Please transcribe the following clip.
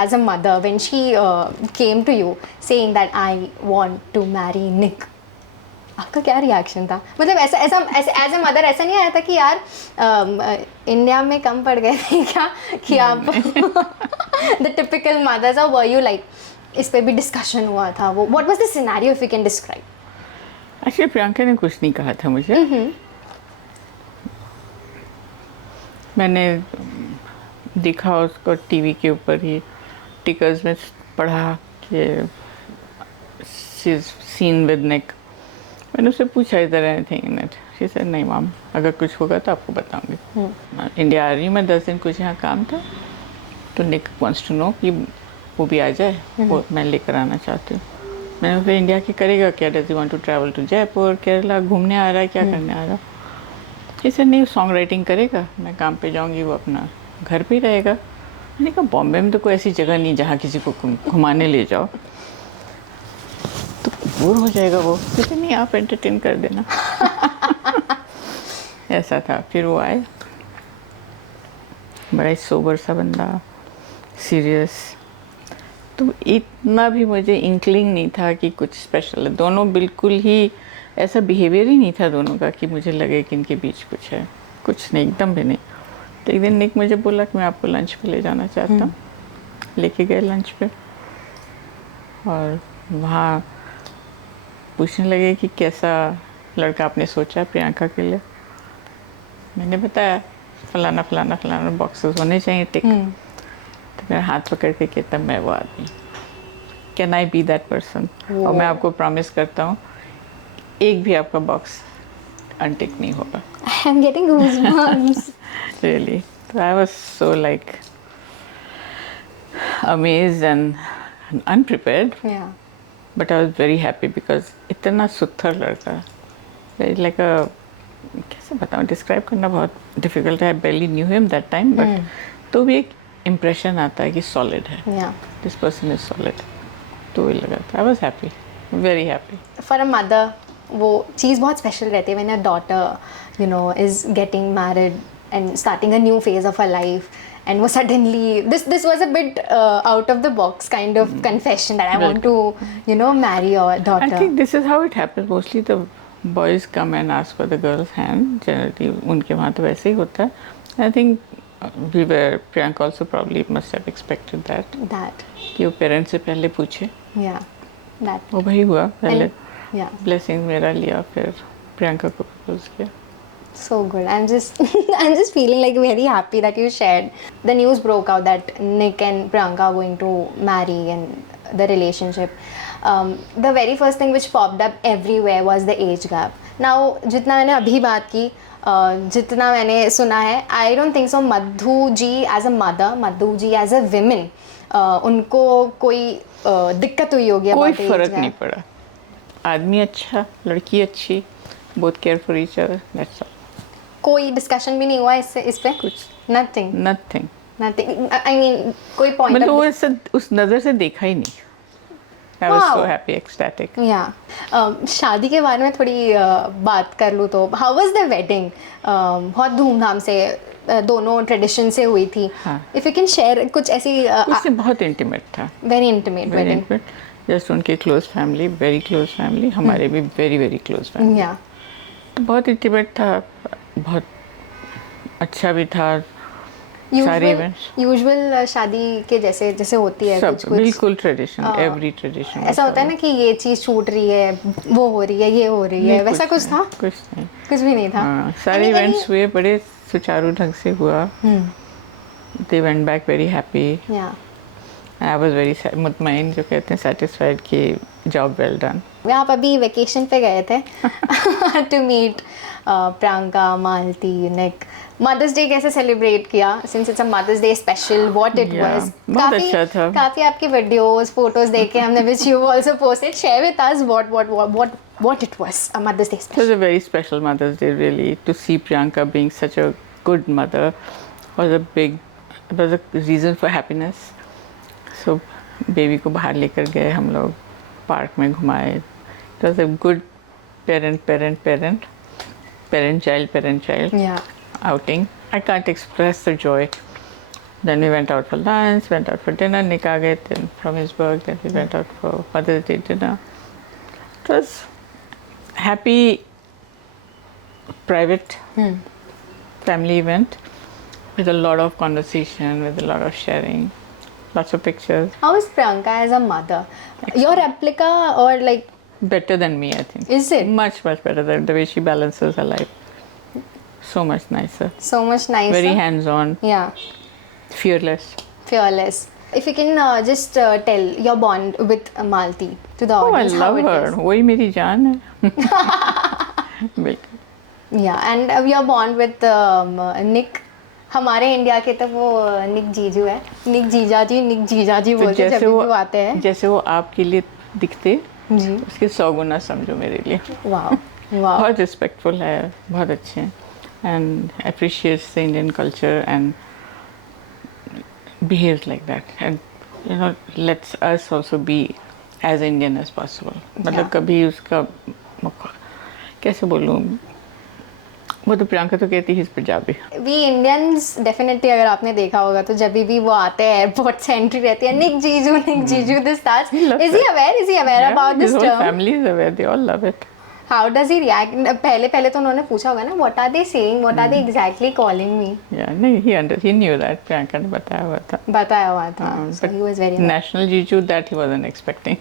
as a mother, when she came to you saying that I want to marry Nick, आपका क्या reaction था? मतलब ऐसा ऐसा ऐसे एज ए मदर ऐसा नहीं आया था कि यार इंडिया में कम पड़ गए थे क्या कि आप द टिपिकल मदर्स, और वर यू लाइक इस पे भी डिस्कशन हुआ था? वो what was the scenario if you can describe? Actually Priyanka ने कुछ नहीं कहा था मुझे। मैंने देखा उसको टीवी के ऊपर ही, टिकर्स में पढ़ा कि शी इज सीन विद निक। मैंने उससे पूछा इधर anything in it, she said नहीं मैम, अगर कुछ होगा तो आपको बताऊंगी। इंडिया आ रही हूँ मैं 10 दिन, कुछ यहाँ काम था, तो निक वांट्स टू नो कि वो भी आ जाए, वो मैं लेकर आना चाहती हूँ। मैंने फिर इंडिया के करेगा क्या, does you want to travel to Jaipur, Kerala, घूमने आ रहा है, क्या करने आ रहा है? इसे नहीं, सॉन्ग राइटिंग करेगा, मैं काम पे जाऊँगी, वो अपना घर पे ही रहेगा। मैंने कहा बॉम्बे में तो कोई ऐसी जगह नहीं जहाँ किसी को घुमाने ले जाओ, तो बोर हो जाएगा वो। किसी नहीं, आप एंटरटेन कर देना। ऐसा था। फिर वो आए, बड़ा ही सोबर सा बंदा, सीरियस। तो इतना भी मुझे इंक्लिंग नहीं था कि कुछ स्पेशल है। दोनों बिल्कुल ही ऐसा बिहेवियर ही नहीं था दोनों का कि मुझे लगे कि इनके बीच कुछ है, कुछ नहीं, एकदम भी नहीं। तो एक दिन निक मुझे बोला कि मैं आपको लंच पे ले जाना चाहता हूँ। लेके गए लंच पे, और वहाँ पूछने लगे कि कैसा लड़का आपने सोचा प्रियंका के लिए। मैंने बताया फलाना फलाना फलाना बॉक्सेस होने चाहिए टिक। तो मेरा हाथ पकड़ के कहता मैं वो आदमी, can I be that person? और मैं आपको प्रॉमिस करता हूँ एक भी आपका बॉक्स अनटिक नहीं होगा। I am getting goosebumps. Really. So I was so like amazed and unprepared. Yeah. But I was very happy because इतना सुथर लड़का, very like a, कैसे बताऊँ, डिस्क्राइब करना बहुत डिफिकल्ट है। I barely knew him that time, but तो भी एक इम्प्रेशन आता है कि सॉलिड है, Yeah. This person is solid. तो वही लगा था। I was happy, very happy. For a mother वो चीज़ बहुत स्पेशल रहती है when a daughter you know is getting married and starting a new phase of her life, and was suddenly this was a bit out of the box kind of confession that I want to marry your daughter. I think this is how it happens mostly. The boys come and ask for the girl's hand generally, उनके वहाँ तो वैसे ही होता है। I think Priyanka also probably must have expected that कि वो parents से पहले पूछे। that वो वही हुआ, पहले blessing मेरा लिया, फिर प्रियंका को प्रपोज किया। So good. I'm just feeling like very happy that you shared. The news broke out that Nick and Priyanka are going to marry and the relationship. The very first thing which popped up everywhere was the age gap. Now, जितना मैंने अभी बात की, जितना मैंने सुना है, I don't think so. Madhu ji as a mother, Madhu ji as a women, उनको कोई दिक्कत हुई होगी? कोई फर्क नहीं पड़ा। आदमी अच्छा, लड़की अच्छी, both care for each other. That's all. कोई डिस्कशन भी नहीं हुआ इस पे? कुछ नथिंग। आई मीन कोई पॉइंट मतलब वो उस नज़र से देखा ही नहीं। I was so happy, ecstatic. शादी के बारे में थोड़ी बात कर लूँ तो हाउ वाज द वेडिंग? बहुत धूमधाम से दोनों ट्रेडिशन से हुई थी। इफ यू कैन शेयर कुछ ऐसी। उससे बहुत इंटीमेट था, वेरी इंटीमेट वेडिंग। जस्ट उनके close family, very close family, हमारे भी वेरी वेरी क्लोज फैमिली। बहुत इंटीमेट था, बहुत अच्छा भी था। सारे इवेंट्स यूजुअल शादी के जैसे होती है, कुछ बिल्कुल ट्रेडिशन, एवरी ट्रेडिशन ऐसा होता है ना कि ये चीज़ छूट रही है, वो हो रही है, ये हो रही है, वैसा कुछ था? कुछ नहीं, कुछ भी नहीं था। सारे इवेंट्स हुए, बड़े सुचारू ढंग से हुआ। They went back very happy. I was very मुतमईन, जो कहते हैं, सेटिस्फाइड कि जॉब वेल डन। आप अभी वेकेशन पे गए थे to meet Priyanka, Malti, Nick. Mother's day कैसे सेलिब्रेट किया? Since it's a mother's day special, what it was? बहुत अच्छा था। काफी आपकी वीडियोस, फोटोज देखे हमने, which you also posted. Share with us what it was a mother's day special. It was a very special mother's day, really. To see Priyanka being such a good mother was a reason for happiness. So baby को बाहर लेकर गए हम लोग, park में घुमाए। It was a good parent child outing. I can't express the joy Then we went out for lunch, went out for dinner. Nick आ गए थे from his work. Then we went out for Mother's Day dinner. It was happy, private family event with a lot of conversation, with a lot of sharing, lots of pictures. How is Priyanka as a mother? Your replica or like, Better than me, I think. is it? Much better than the way she balances her life. So much nicer. So much nicer. Very hands-on, Yeah, fearless. fearless. If you can just tell your bond with Malti to the Oh, I audience, how love it her. is. वही मेरी जान है. बिल्कुल. Yeah, and your bond with Nick. हमारे India के तो वो निक जीजू है, निक जीजाजी तो बोलते जब भी वो आते हैं. जैसे वो आपके लिए दिखते, जी. उसके 100 गुना समझो मेरे लिए. Wow wow. बहुत रिस्पेक्टफुल है, बहुत अच्छे हैं, and appreciates the Indian culture and behaves like that, and you know, lets us also be as Indian as possible. मतलब Yeah. कभी उसका कैसे बोलूँ, वो तो प्रियंका तो कहती है पंजाबी. वी इंडियंस डेफिनेटली, अगर आपने देखा होगा तो जब भी वो आते हैं एयरपोर्ट से एंट्री रहती है, निक जीजू this that. loves is he aware about His this whole term? family is aware. They all love it. How does he react? पहले तो उन्होंने पूछा होगा ना, what are they saying, what are they exactly calling me? Yeah, नहीं, he knew that. Priyanka ने बताया हुआ था. बताया हुआ था. So But he was very national Jiju that he wasn't expecting.